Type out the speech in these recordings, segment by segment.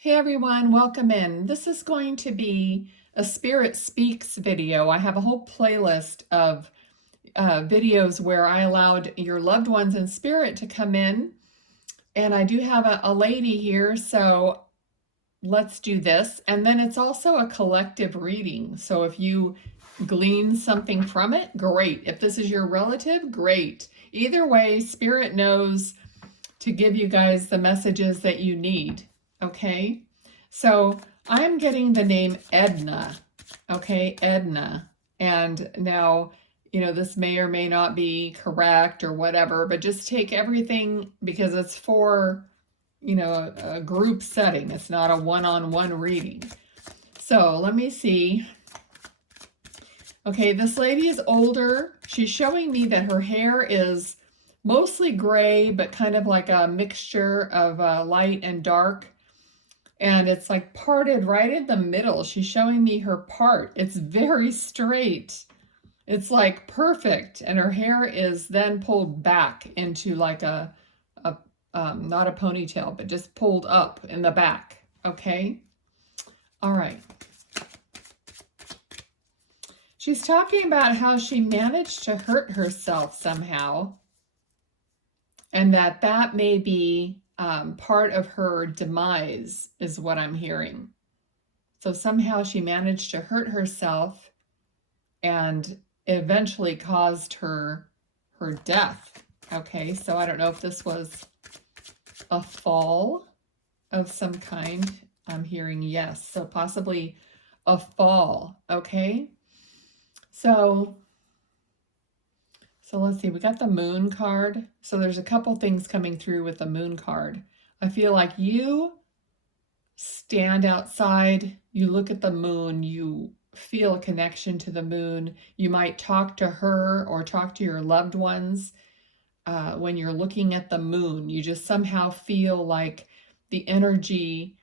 Hey everyone, welcome in. This is going to be a Spirit Speaks video. I have a whole playlist of videos where I allowed your loved ones in spirit to come in. And I do have a lady here, so let's do this. And then it's also a collective reading. So if you glean something from it, great. If this is your relative, great. Either way, Spirit knows to give you guys the messages that you need. Okay, so I'm getting the name Edna. Okay, Edna. And now, this may or may not be correct or whatever, but just take everything because it's for, a group setting. It's not a one-on-one reading. So let me see. Okay, this lady is older. She's showing me that her hair is mostly gray, but kind of like a mixture of light and dark. And it's like parted right in the middle. She's showing me her part. It's very straight. It's like perfect. And her hair is then pulled back into like not a ponytail, but just pulled up in the back. Okay. All right. She's talking about how she managed to hurt herself somehow. And that may be part of her demise is what I'm hearing. So somehow she managed to hurt herself and eventually caused her death. Okay, so I don't know if this was a fall of some kind. I'm hearing yes, so possibly a fall. Okay, so let's see, we got the moon card. So there's a couple things coming through with the moon card. I feel like you stand outside, you look at the moon, you feel a connection to the moon. You might talk to her or talk to your loved ones when you're looking at the moon. You just somehow feel like the energy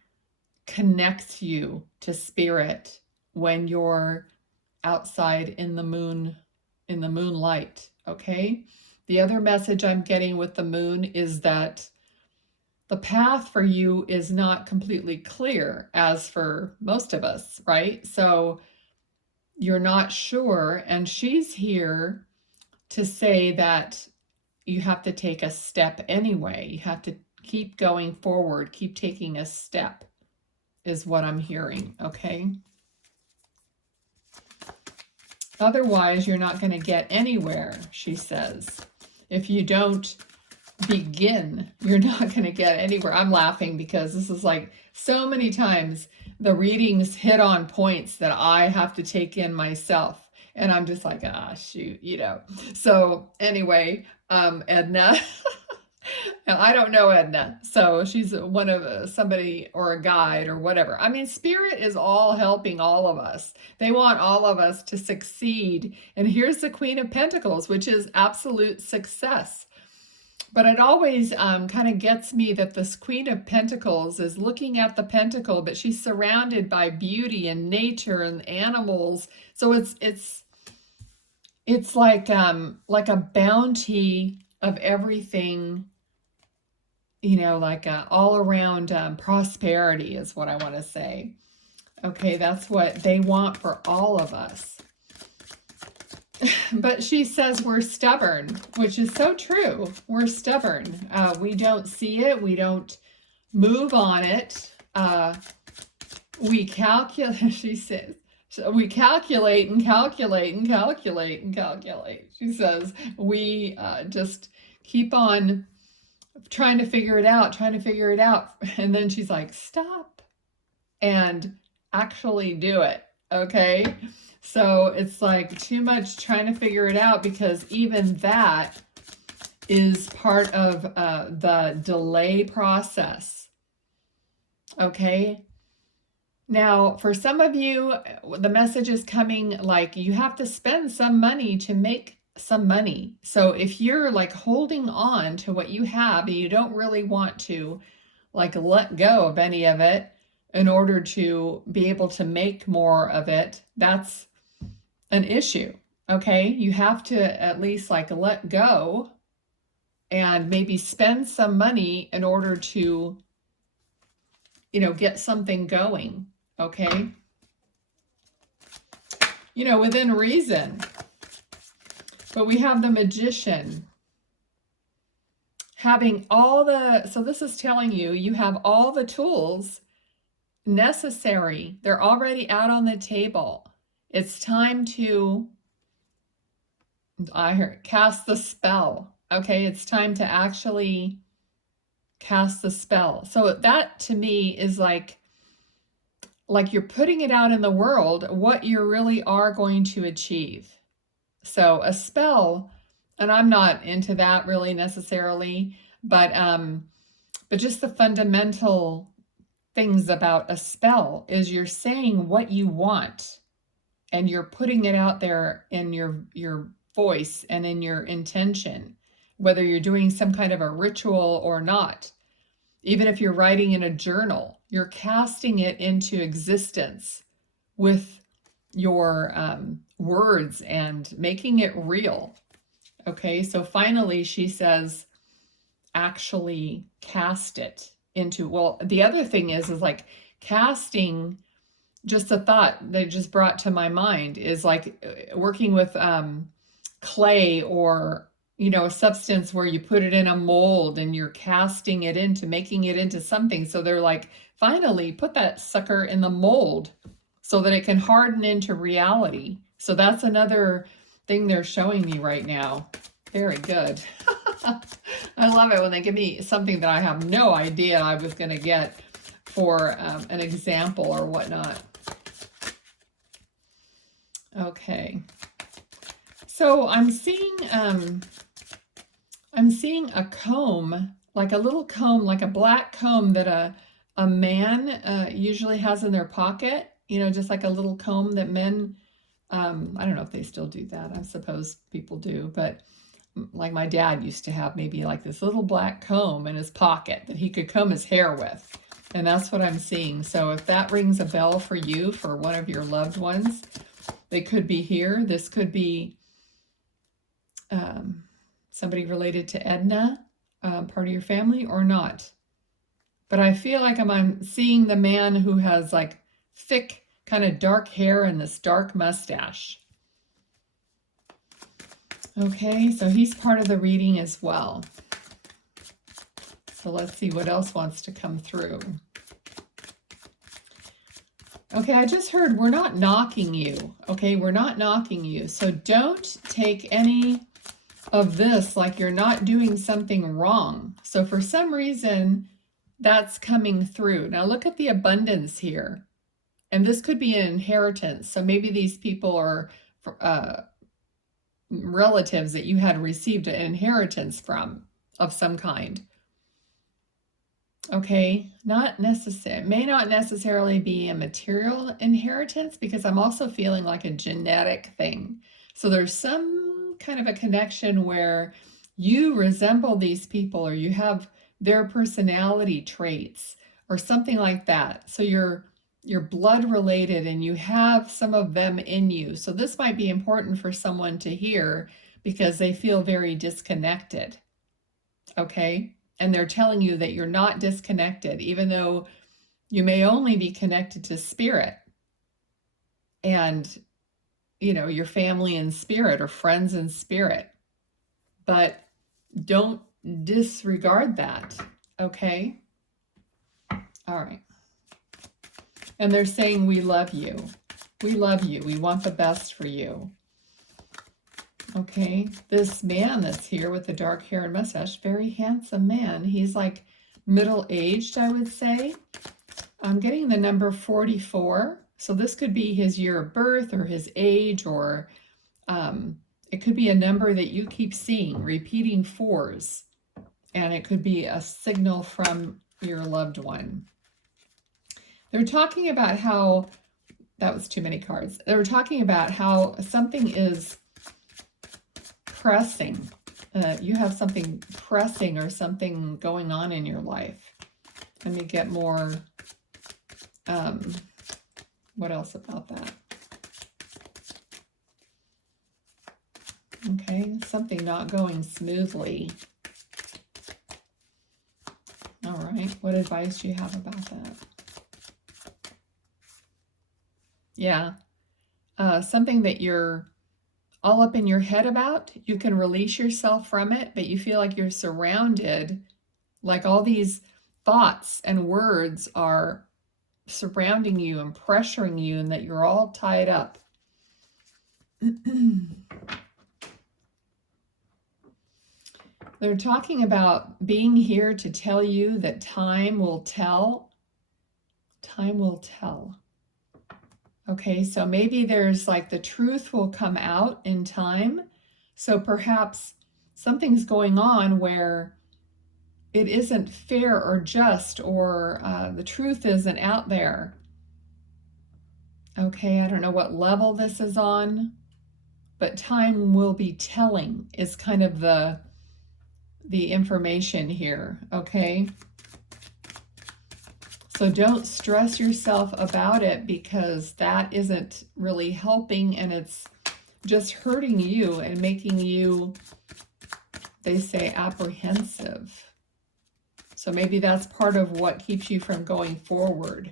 connects you to spirit when you're outside in the moonlight. Okay, the other message I'm getting with the moon is that the path for you is not completely clear, as for most of us, right? So you're not sure, and she's here to say that you have to take a step anyway. You have to keep going forward, keep taking a step, is what I'm hearing, okay? Otherwise, you're not going to get anywhere, she says. If you don't begin, you're not going to get anywhere. I'm laughing because this is like so many times the readings hit on points that I have to take in myself. And I'm just like, shoot, So anyway, Edna, I don't know Edna, so she's one of somebody or a guide or whatever. I mean, Spirit is all helping all of us. They want all of us to succeed. And here's the Queen of Pentacles, which is absolute success. But it always kind of gets me that this Queen of Pentacles is looking at the pentacle, but she's surrounded by beauty and nature and animals. So it's like a bounty of everything, like all around prosperity is what I want to say. Okay, that's what they want for all of us. But she says we're stubborn, which is so true. We're stubborn. We don't see it. We don't move on it. We calculate, she says. So we calculate and calculate and calculate and calculate. She says we just keep on trying to figure it out, And then she's like, stop and actually do it. Okay. So it's like too much trying to figure it out, because even that is part of the delay process. Okay. Now, for some of you, the message is coming like you have to spend some money to make some money. So if you're like holding on to what you have and you don't really want to like let go of any of it in order to be able to make more of it, that's an issue. Okay, you have to at least like let go and maybe spend some money in order to get something going, okay? Within reason. But we have the Magician having so this is telling you, you have all the tools necessary. They're already out on the table. It's time to, I heard, cast the spell. Okay, it's time to actually cast the spell. So that to me is like you're putting it out in the world, what you really are going to achieve. So a spell, and I'm not into that really necessarily, but just the fundamental things about a spell is you're saying what you want and you're putting it out there in your voice and in your intention, whether you're doing some kind of a ritual or not. Even if you're writing in a journal, you're casting it into existence with your words and making it real. Okay, so finally she says, actually cast it into, well, the other thing is like casting, just a thought that just brought to my mind is like working with clay or, a substance where you put it in a mold and you're casting it into, making it into something. So they're like, finally put that sucker in the mold so that it can harden into reality. So that's another thing they're showing me right now. Very good. I love it when they give me something that I have no idea I was going to get for an example or whatnot. Okay. So I'm seeing a comb, like a little comb, like a black comb that a man usually has in their pocket, just like a little comb that men, I don't know if they still do that. I suppose people do, but like my dad used to have maybe like this little black comb in his pocket that he could comb his hair with. And that's what I'm seeing. So if that rings a bell for you, for one of your loved ones, they could be here. This could be somebody related to Edna, part of your family or not. But I feel like I'm seeing the man who has like thick, kind of dark hair and this dark mustache. Okay, so he's part of the reading as well. So let's see what else wants to come through. Okay, I just heard we're not knocking you. Okay, we're not knocking you. So don't take any of this like you're not doing something wrong. So for some reason, that's coming through. Now look at the abundance here. And this could be an inheritance. So maybe these people are relatives that you had received an inheritance from of some kind. Okay, not necessary, may not necessarily be a material inheritance, because I'm also feeling like a genetic thing. So there's some kind of a connection where you resemble these people or you have their personality traits or something like that. So you're blood related and you have some of them in you. So this might be important for someone to hear because they feel very disconnected. Okay? And they're telling you that you're not disconnected, even though you may only be connected to spirit and, your family in spirit or friends in spirit. But don't disregard that. Okay? All right. And they're saying, we love you. We love you. We want the best for you. Okay. This man that's here with the dark hair and mustache, very handsome man. He's like middle-aged, I would say. I'm getting the number 44. So this could be his year of birth or his age, or it could be a number that you keep seeing, repeating fours. And it could be a signal from your loved one. They're talking about how, that was too many cards. They were talking about how something is pressing. You have something pressing or something going on in your life. Let me get more, what else about that? Okay, something not going smoothly. All right, what advice do you have about that? Yeah. Something that you're all up in your head about, you can release yourself from it, but you feel like you're surrounded, like all these thoughts and words are surrounding you and pressuring you, and that you're all tied up. They're talking about being here to tell you that time will tell. Time will tell. Okay, so maybe there's like the truth will come out in time. So perhaps something's going on where it isn't fair or just, or the truth isn't out there. Okay, I don't know what level this is on, but time will be telling is kind of the information here, okay? So don't stress yourself about it, because that isn't really helping, and it's just hurting you and making you, they say, apprehensive. So maybe that's part of what keeps you from going forward.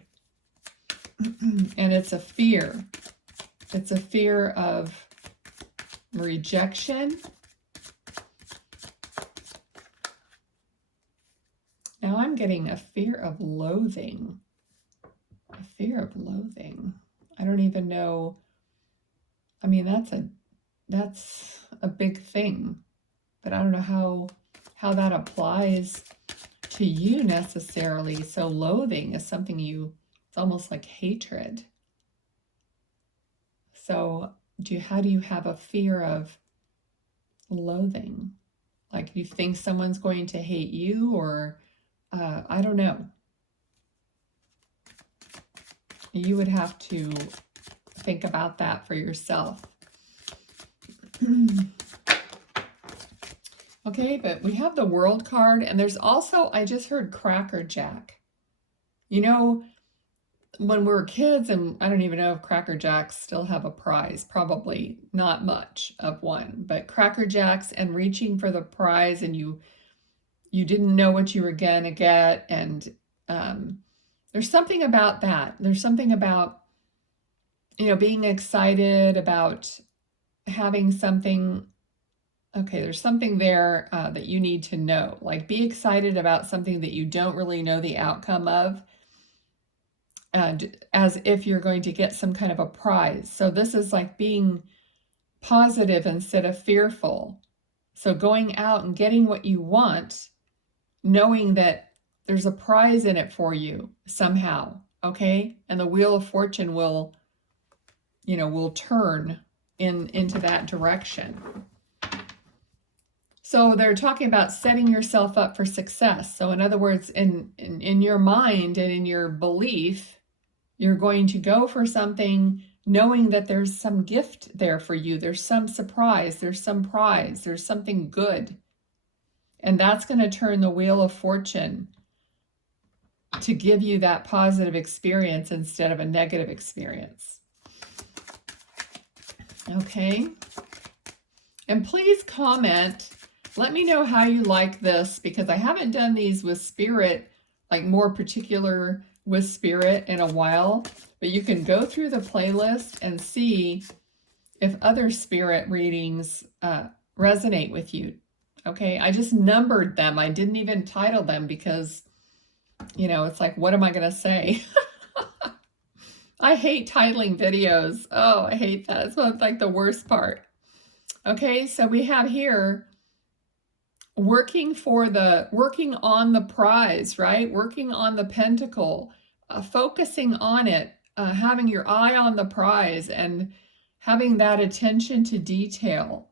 And it's a fear. It's a fear of rejection. Now I'm getting a fear of loathing. A fear of loathing. I don't even know. I mean, that's a big thing, but I don't know how that applies to you necessarily. So loathing is something it's almost like hatred. So how do you have a fear of loathing? Like you think someone's going to hate you, or I don't know. You would have to think about that for yourself. Okay, but we have the World card, and there's also, I just heard Cracker Jack. You know, when we were kids, and I don't even know if Cracker Jacks still have a prize, probably not much of one, but Cracker Jacks and reaching for the prize, and you didn't know what you were gonna get, and there's something about that. There's something about, being excited about having something. Okay, there's something there that you need to know. Like, be excited about something that you don't really know the outcome of, and as if you're going to get some kind of a prize. So this is like being positive instead of fearful. So going out and getting what you want, knowing that there's a prize in it for you somehow, okay? And the wheel of fortune will turn into that direction. So they're talking about setting yourself up for success. So in other words, in your mind and in your belief, you're going to go for something knowing that there's some gift there for you. There's some surprise, there's some prize, there's something good. And that's going to turn the wheel of fortune to give you that positive experience instead of a negative experience. Okay. And please comment. Let me know how you like this, because I haven't done these with spirit, like more particular with spirit, in a while. But you can go through the playlist and see if other spirit readings resonate with you. Okay, I just numbered them. I didn't even title them because, it's like, what am I going to say? I hate titling videos. Oh, I hate that. It's like the worst part. Okay, so we have here working on the prize, right? Working on the pentacle, focusing on it, having your eye on the prize, and having that attention to detail.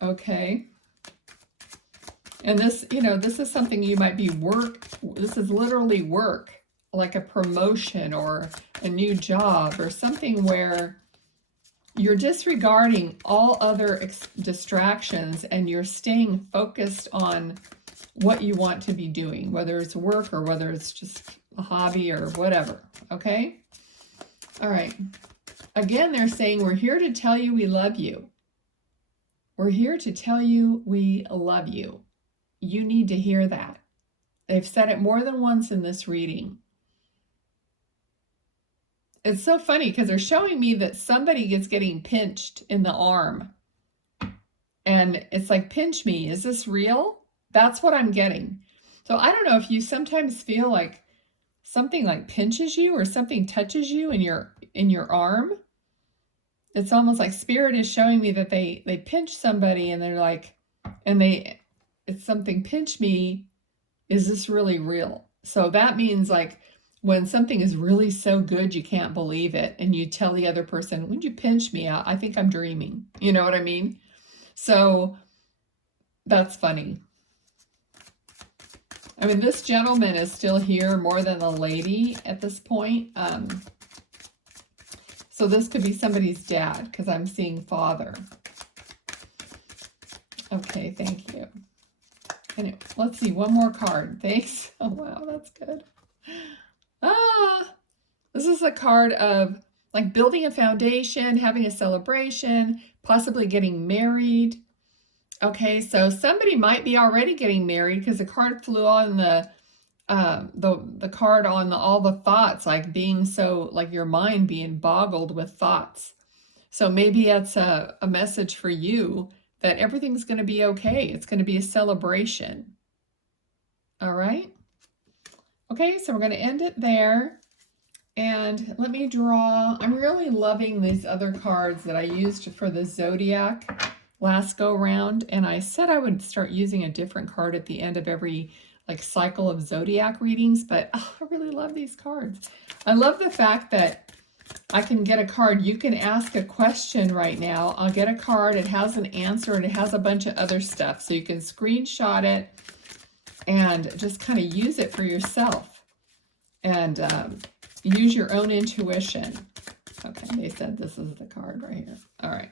Okay. And this, this is something you might be this is literally work, like a promotion or a new job or something where you're disregarding all other distractions and you're staying focused on what you want to be doing, whether it's work or whether it's just a hobby or whatever, okay? All right. Again, they're saying, we're here to tell you we love you. We're here to tell you we love you. You need to hear that. They've said it more than once in this reading. it's so funny because they're showing me that somebody is getting pinched in the arm. And it's like, pinch me. Is this real? That's what I'm getting. So I don't know if you sometimes feel like something like pinches you or something touches you in your arm. It's almost like spirit is showing me that they pinch somebody and they're like, it's something pinch me. Is this really real? So that means like when something is really so good you can't believe it, and you tell the other person, would you pinch me? I think I'm dreaming. You know what I mean? So that's funny. I mean, this gentleman is still here more than the lady at this point. So this could be somebody's dad because I'm seeing father. Okay, thank you. Anyway, let's see, one more card. Thanks. Oh, wow, that's good. This is a card of like building a foundation, having a celebration, possibly getting married. Okay, so somebody might be already getting married because the card flew on the card on all the thoughts, like being so, like your mind being boggled with thoughts. So maybe that's a message for you that everything's going to be okay. It's going to be a celebration. All right. Okay, so we're going to end it there. And let me draw. I'm really loving these other cards that I used for the zodiac last go round. And I said I would start using a different card at the end of every like cycle of zodiac readings, but I really love these cards. I love the fact that I can get a card. You can ask a question right now. I'll get a card. It has an answer and it has a bunch of other stuff. So you can screenshot it and just kind of use it for yourself and use your own intuition. Okay, they said this is the card right here. All right.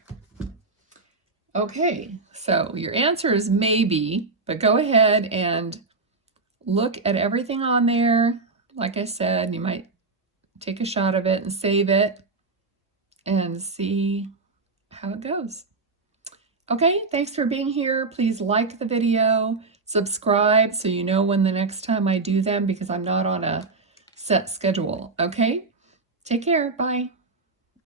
Okay, so your answer is maybe, but go ahead and look at everything on there. Like I said, you might take a shot of it and save it and see how it goes. Okay, thanks for being here. Please like the video, subscribe so you know when the next time I do them because I'm not on a set schedule. Okay, take care. Bye.